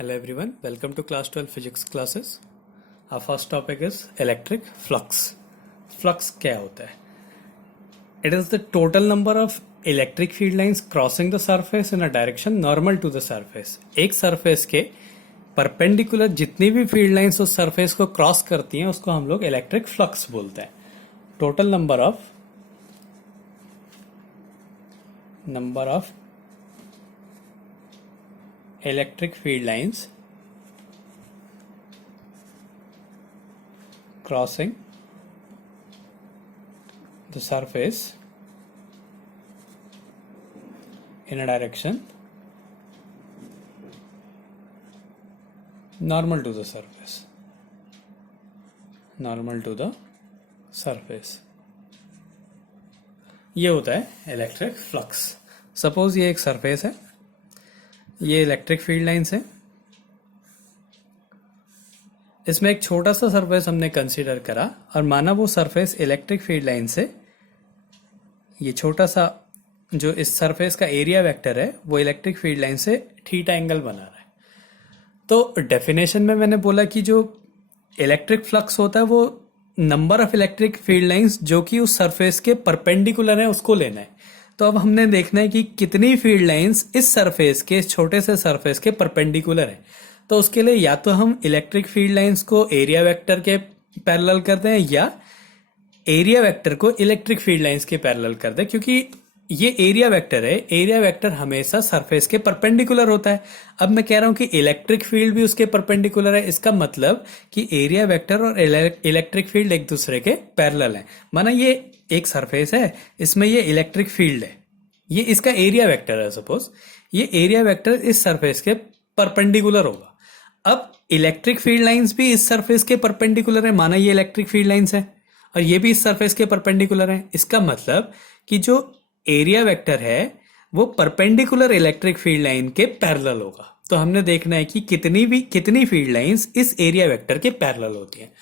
Hello everyone, welcome to class 12 physics classes. Our first topic is electric flux. Flux क्या होता है? It is the total number of electric field lines crossing the surface in a direction normal to the surface. एक surface के perpendicular जितनी भी field lines उस surface को cross करती हैं उसको हम लोग electric flux बोलते हैं. Total number of electric field lines crossing the surface in a direction normal to the surface. ये होता है इलेक्ट्रिक फ्लक्स. सपोज ये एक सरफेस है, ये इलेक्ट्रिक फील्ड लाइंस है. इसमें एक छोटा सा सरफेस हमने कंसीडर करा और माना वो सरफेस इलेक्ट्रिक फील्ड लाइन से, ये छोटा सा जो इस सरफेस का एरिया वेक्टर है वो इलेक्ट्रिक फील्ड लाइन से थीटा एंगल बना रहा है. तो डेफिनेशन में मैंने बोला कि जो इलेक्ट्रिक फ्लक्स होता है वो number of electric field lines जो कि उस सरफेस के परपेंडिकुलर है उसको लेना है. तो अब हमने देखना है कि कितनी फील्ड लाइंस इस सरफेस के, इस छोटे से सरफेस के परपेंडिकुलर है. तो उसके लिए या तो हम इलेक्ट्रिक फील्ड लाइंस को एरिया वेक्टर के पैरेलल करते हैं या एरिया वेक्टर को इलेक्ट्रिक फील्ड लाइंस के पैरेलल करते हैं, क्योंकि ये एरिया वेक्टर है. एरिया वेक्टर हमेशा सरफेस के परपेंडिकुलर होता है. अब मैं कह रहा हूं कि इलेक्ट्रिक फील्ड भी उसके परपेंडिकुलर है. इसका मतलब कि एरिया वेक्टर और इलेक्ट्रिक फील्ड एक दूसरे के पैरेलल है. माना ये एक सरफेस है, इसमें ये इलेक्ट्रिक फील्ड है, ये इसका एरिया वेक्टर है. सपोज ये एरिया वेक्टर इस सरफेस के परपेंडिकुलर होगा. अब इलेक्ट्रिक फील्ड लाइंस भी इस सरफेस के परपेंडिकुलर है. माना ये इलेक्ट्रिक फील्ड लाइंस है और ये भी इस सरफेस के परपेंडिकुलर है. इसका मतलब कि जो एरिया वेक्टर है वो परपेंडिकुलर इलेक्ट्रिक फील्ड लाइन के पैरेलल होगा. तो हमने देखना है कि कितनी फील्ड लाइंस इस एरिया वेक्टर के पैरेलल होती हैं.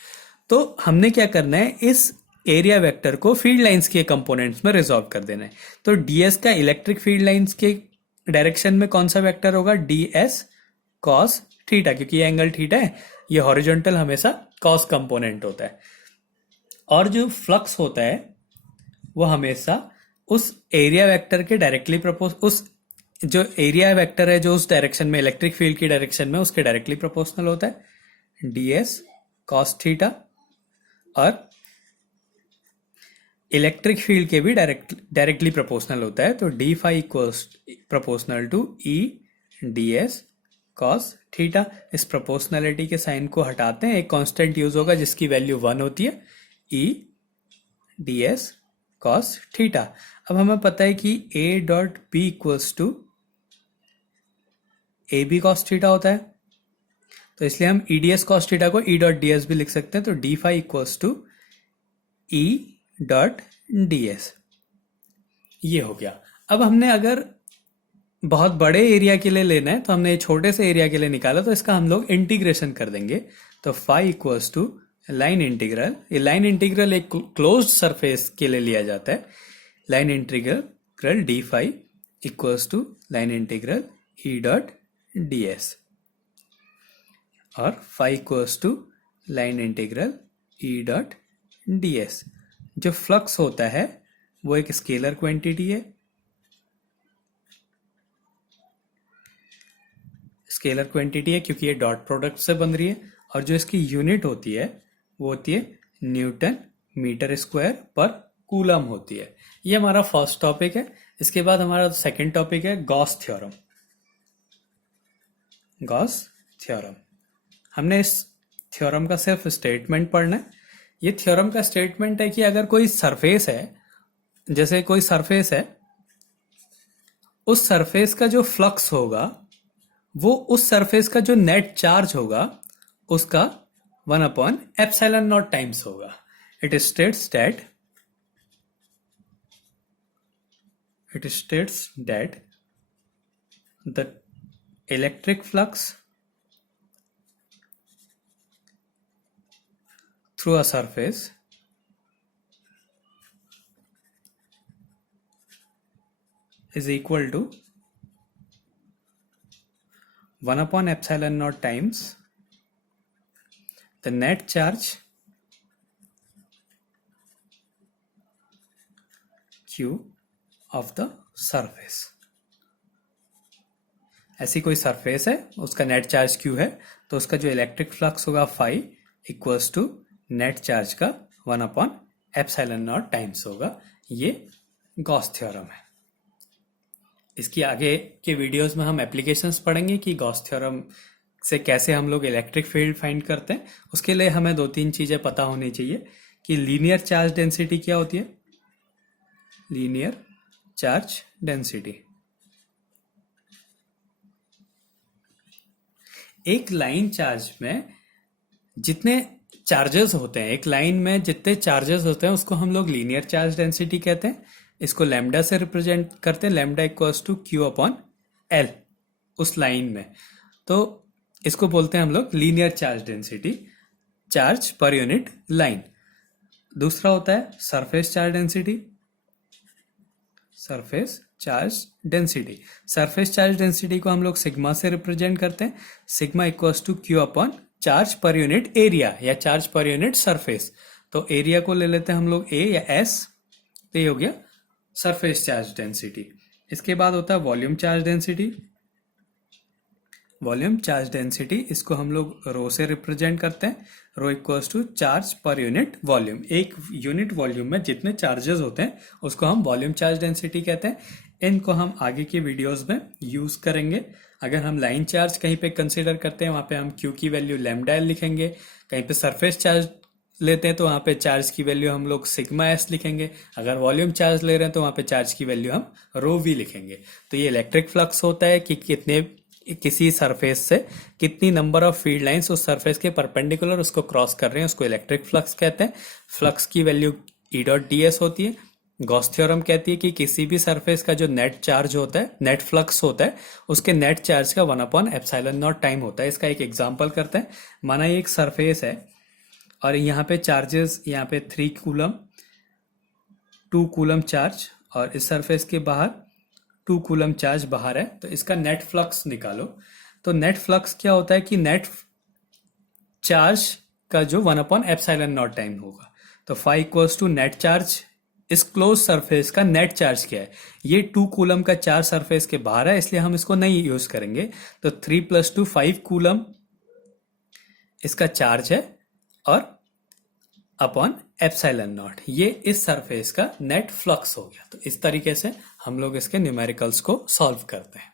तो हमने क्या करना है, इस एरिया वेक्टर को फील्ड लाइंस के कंपोनेंट्स में रिजॉल्व कर देना है. तो ds का इलेक्ट्रिक फील्ड लाइंस के डायरेक्शन में कौन सा वेक्टर होगा? ds cos थीटा, क्योंकि ये एंगल थीटा है, ये हॉरिजॉन्टल हमेशा cos कंपोनेंट होता है. और जो फ्लक्स होता है वो हमेशा उस एरिया वेक्टर के डायरेक्टली उस जो एरिया वेक्टर है जो उस डायरेक्शन में, इलेक्ट्रिक फील्ड की डायरेक्शन में, उसके डायरेक्टली प्रोपोर्शनल होता है. ds cos थीटा और इलेक्ट्रिक फील्ड के भी डायरेक्टली प्रोपोर्शनल होता है. तो d phi equals proportional to E ds cos theta. इस प्रोपोर्शनलिटी के साइन को हटाते हैं, एक कांस्टेंट यूज होगा जिसकी वैल्यू 1 होती है, ई ds cos थीटा. अब हमें पता है कि a dot B equals to A B cos theta होता है. तो इसलिए हम ई ds cos थीटा को e डॉट ds भी लिख सकते हैं. तो d phi equals to E dot ds. ये हो गया. अब हमने अगर बहुत बड़े एरिया के लिए लेना है तो हमने छोटे से एरिया के लिए निकाला, तो इसका हम लोग इंटीग्रेशन कर देंगे. तो phi equals to line integral, ये लाइन इंटीग्रल एक क्लोज्ड सरफेस के लिए लिया जाता है. Line integral D phi equals to line integral E dot ds और phi equals to line integral E dot ds. जो फ्लक्स होता है वो एक स्केलर क्वांटिटी है. स्केलर क्वांटिटी है क्योंकि ये डॉट प्रोडक्ट से बन रही है. और जो इसकी यूनिट होती है वो होती है न्यूटन मीटर स्क्वायर पर कूलम होती है. ये हमारा फर्स्ट टॉपिक है. इसके बाद हमारा सेकंड टॉपिक है गॉस थ्योरम. गॉस थ्योरम, हमने इस थ्योरम का सिर्फ स्टेटमेंट पढ़ना है. ये थ्योरम का स्टेटमेंट है कि अगर कोई सरफेस है, जैसे कोई सरफेस है, उस सरफेस का जो फ्लक्स होगा वो उस सरफेस का जो नेट चार्ज होगा उसका 1/ε0 टाइम्स होगा. It states that the electric flux through a surface is equal to 1 upon epsilon naught times the net charge q of the surface। ऐसी कोई सरफेस है, उसका नेट चार्ज क्यू है, तो उसका जो इलेक्ट्रिक फ्लक्स होगा phi equals to net charge का 1 अपॉन एप्सिलॉन नॉट टाइम्स होगा। ये गॉस थ्योरम है। इसकी आगे के वीडियोस में हम एप्लीकेशंस पढ़ेंगे कि गॉस थ्योरम से कैसे हम लोग इलेक्ट्रिक फील्ड फाइंड करते हैं। उसके लिए हमें 2-3 चीजें पता होनी चाहिए कि लीनियर चार्ज डेंसिटी क्या होती है। लीनियर चार्ज डेंसिटी एक लाइन चार्ज में जितने चार्जेस होते हैं, एक लाइन में जितने चार्जेस होते हैं उसको हम लोग लीनियर चार्ज डेंसिटी कहते हैं। इसको लैम्डा से रिप्रेजेंट करते हैं, lambda equals to Q upon L उस लाइन में। तो इसको बोलते हैं हम लोग लीनियर चार्ज डेंसिटी, चार्ज पर यूनिट लाइन। दूसरा होता है surface charge density. Surface charge density, surface charge density को हम लोग सिग्मा से रिप्रेजेंट करते हैं। Sigma equals to Q upon charge पर यूनिट एरिया या चार्ज पर यूनिट सरफेस। तो एरिया को ले लेते हैं हम लोग ए या एस, तो ये हो गया सरफेस चार्ज डेंसिटी। इसके बाद होता है volume charge density. Volume charge density इसको हम लोग रो से रिप्रेजेंट करते हैं। रो इक्वल्स टू चार्ज पर यूनिट वॉल्यूम। एक यूनिट वॉल्यूम में जितने चार्जेस होते हैं उसको हम वॉल्यूम चार्ज डेंसिटी कहते हैं। इनको हम आगे के वीडियोस में यूज करेंगे। अगर हम लाइन चार्ज कहीं पे कंसीडर करते हैं, वहां पे हम क्यू की वैल्यू लैम्डा एल लिखेंगे। कहीं पे सरफेस चार्ज लेते हैं तो वहां पे चार्ज की वैल्यू हम लोग सिग्मा एस लिखेंगे। अगर वॉल्यूम चार्ज ले रहे हैं तो वहां पे चार्ज की वैल्यू हम रो वी लिखेंगे। तो ये इलेक्ट्रिक फ्लक्स होता है कि कितने किसी सरफेस से कितनी नंबर ऑफ फील्ड लाइंस उस सरफेस के परपेंडिकुलर उसको क्रॉस कर रहे हैं, उसको इलेक्ट्रिक फ्लक्स कहते हैं। फ्लक्स की value E dot D S होती है। गॉस थ्योरम कहती है कि किसी भी सरफेस का जो नेट चार्ज होता है, नेट फ्लक्स होता है, उसके नेट चार्ज का 1 अपॉन एप्सिलॉन नॉट टाइम होता है। इसका एक एग्जांपल करते हैं। माना ये एक सरफेस है और यहाँ पे चार्जेस, यहाँ पे 3 कूलम 2 कूलम चार्ज, और इस सरफेस के बाहर 2 कूलम चार्ज बाहर है। तो इसका नेट फ्लक्स निकालो। तो नेट फ्लक्स क्या होता है कि नेट चार्ज का जो 1 अपॉन एप्सिलॉन नॉट टाइम होगा। तो phi equals to net charge, इस क्लोज सरफेस का नेट चार्ज क्या है। ये 2 कूलम का चार्ज सरफेस के बाहर है, इसलिए हम इसको नहीं यूज करेंगे। तो 3 + 2 5 कूलम इसका चार्ज है और अपॉन एप्सिलॉन नॉट, ये इस सरफेस का नेट फ्लक्स हो गया। तो इस तरीके से हम लोग इसके न्यूमेरिकल्स को सॉल्व करते हैं।